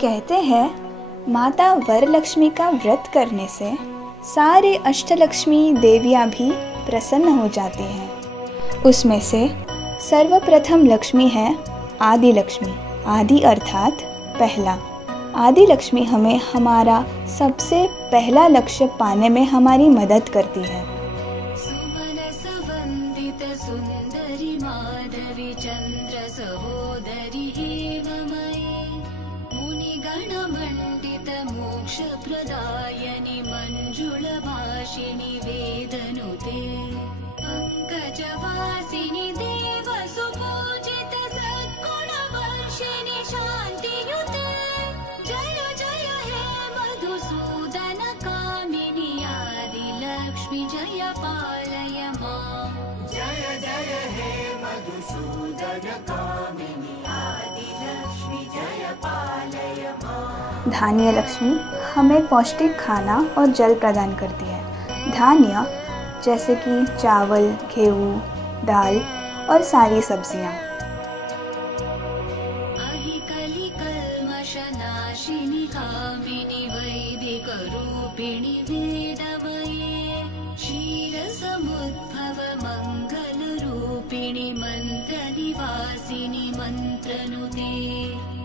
कहते हैं माता वरलक्ष्मी का व्रत करने से सारे अष्टलक्ष्मी देवियाँ भी प्रसन्न हो जाती हैं। उसमें से सर्वप्रथम लक्ष्मी है आदि लक्ष्मी। आदि अर्थात पहला। आदि लक्ष्मी हमें हमारा सबसे पहला लक्ष्य पाने में हमारी मदद करती है। सुंदरी माधवी चंद्र सहोदरी हेममयी मुनिगण मंडित मोक्ष प्रदायनि मंजुल भाषिणि वेदनुते पंकजवासिनि देव सुपूजित सद्गुण वर्षिणि शांतियुते जय जय हे मधुसूदन कामिनि आदि लक्ष्मी जय पालय मां। जय जय हे मधुसूदन कामिनी आदि लक्ष्मी जय पालय मां। धान्य लक्ष्मी हमें पौष्टिक खाना और जल प्रदान करती है। धान्य जैसे कि चावल, गेहूँ, दाल और सारी सब्जियाँ। अहिकलि कल्मषनाशिनि कामिनि वैदिक रूपिणि वेदमये क्षीरसमुद्भव मंगल रूपिणि मंत्र निवासिनि मंत्रनुते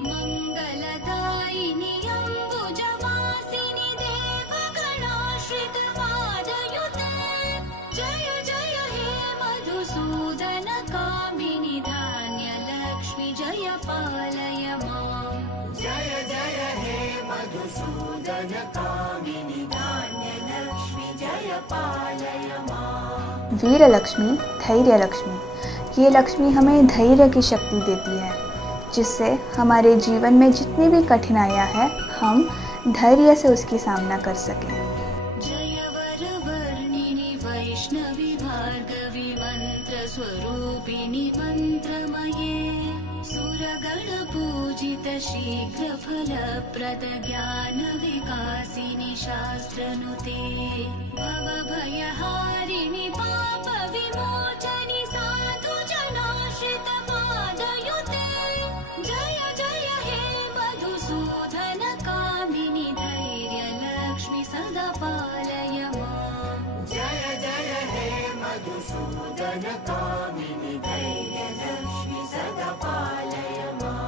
मंगलदायिनि अम्बुजवासिनि देवगणाश्रित पादयुते जय जय हे मधुसूदन कामिनि धान्य लक्ष्मी जय पालय मां। जय जय हे मधुसूदन कामिनि धान्य लक्ष्मी जय पालय मां। वीर लक्ष्मी, धैर्य लक्ष्मी। ये लक्ष्मी हमें धैर्य की शक्ति देती है, जिससे हमारे जीवन में जितनी भी कठिनाइयाँ हैं हम धैर्य से उसकी सामना कर सकें। जय वर वर्णिनि वैष्णवी भार्गवी मंत्र स्वरूपिणि मंत्रमये सुरगण पूजित शीघ्र फलप्रद ज्ञान विकासिनि शास्त्रनुते भव भयहारिणि पाप विमोचनि साधु जनाश्रित पादयुते जय जय हे मधुसूदन कामिनि धैर्य लक्ष्मी सदा पालय मां। जय जय हे मधुसूदन कामिनि धैर्य लक्ष्मी सदा पालय मां।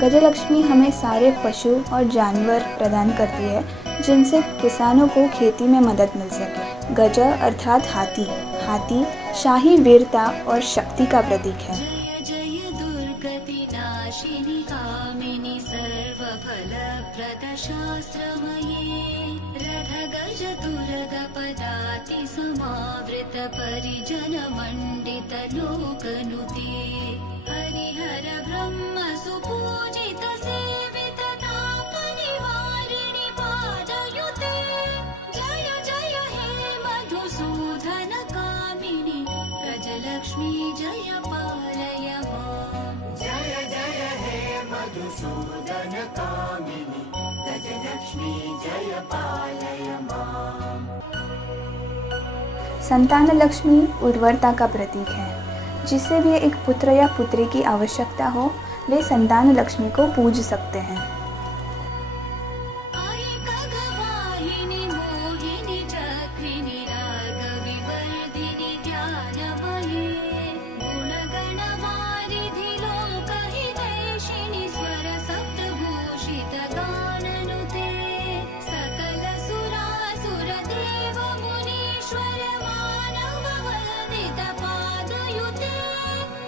गजलक्ष्मी हमें सारे पशु और जानवर प्रदान करती है, जिनसे किसानों को खेती में मदद मिल सके। गज अर्थात हाथी। हाथी शाही वीरता और शक्ति का प्रतीक है। जय जय दुर्गति नाशिनि कामिनि सर्वफलप्रद शास्त्रमये रथ गज तुरग पदाति समावृत परिजन मंडित लोकनुते हरिहर ब्रह्म सुपूजित सेवित ताप निवारिणि पादयुते जय जय हे मधुसूदन कामिनि गजलक्ष्मी जय पालय मां। जय जय हे मधुसूदन कामिनि गजलक्ष्मी जय पालय मां। संतान लक्ष्मी उर्वरता का प्रतीक है। जिसे भी एक पुत्र या पुत्री की आवश्यकता हो, वे संतान लक्ष्मी को पूज सकते हैं। खगवाहिनि मोहिनि चक्रिणि रागविवर्धिनि ज्ञानमये गुणगणवारिधि लोकहितैषिणि स्वर सप्तभूषित गाननुते सकल सुरासुर देव मुनीश्वर मानव वन्दित पादयुते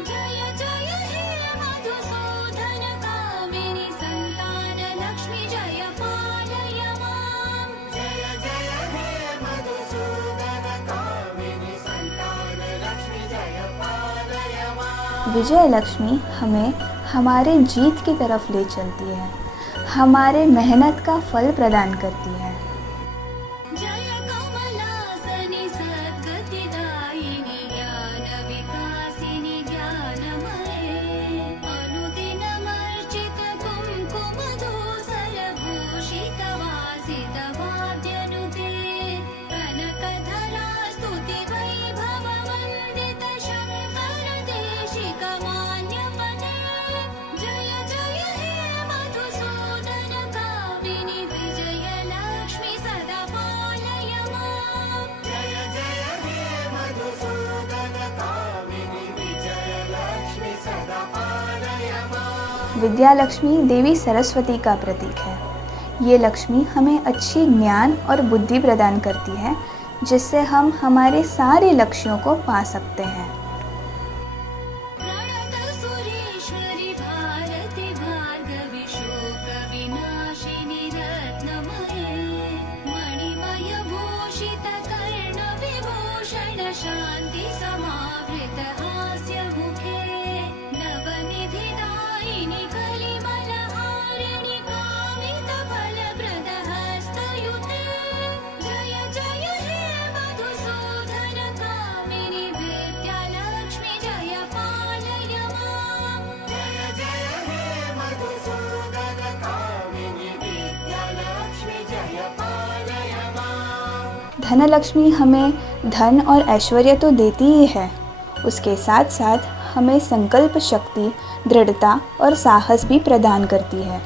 जय जय हे मधुसूदन कामिनि संतान लक्ष्मी जय पालय मां। जय जय हे मधुसूदन कामिनि संतान लक्ष्मी जय पालय मां। विजय लक्ष्मी हमें हमारे जीत की तरफ ले चलती है, हमारे मेहनत का फल प्रदान करती है। जय कमलासनि सद्गतिदायिनि ज्ञान विकासिनि ज्ञानमये अनुदिनमर्चित कुङ्कुम धूसर भूषित वासित वाद्यनुते कनकधरा स्तुति वैभव वन्दित शङ्कर देशिक मान्यपने जय जय हे मधुसूदन विद्या लक्ष्मी देवी सरस्वती का प्रतीक है। ये लक्ष्मी हमें अच्छी ज्ञान और बुद्धि प्रदान करती है, जिससे हम हमारे सारे लक्ष्यों को पा सकते हैं। प्रणतसुरेश्वरि भारति भार्गवि शोकविनाशिनि रत्नमये मणिमयभूषितकर्णविभूषण शान्तिसमावृतहास्यमुखे नवनिधिदायिनि कलिमलहारिणि कामितफलप्रदहस्तयुते जय जय हे मधुसूदन कामिनि विद्यालक्ष्मि जय पालय माम् जय जय हे मधुसूदन कामिनि विद्यालक्ष्मि जय पालय माम्। धनलक्ष्मी हमें धन और ऐश्वर्य तो देती ही है, उसके साथ साथ हमें संकल्प शक्ति, दृढ़ता और साहस भी प्रदान करती है।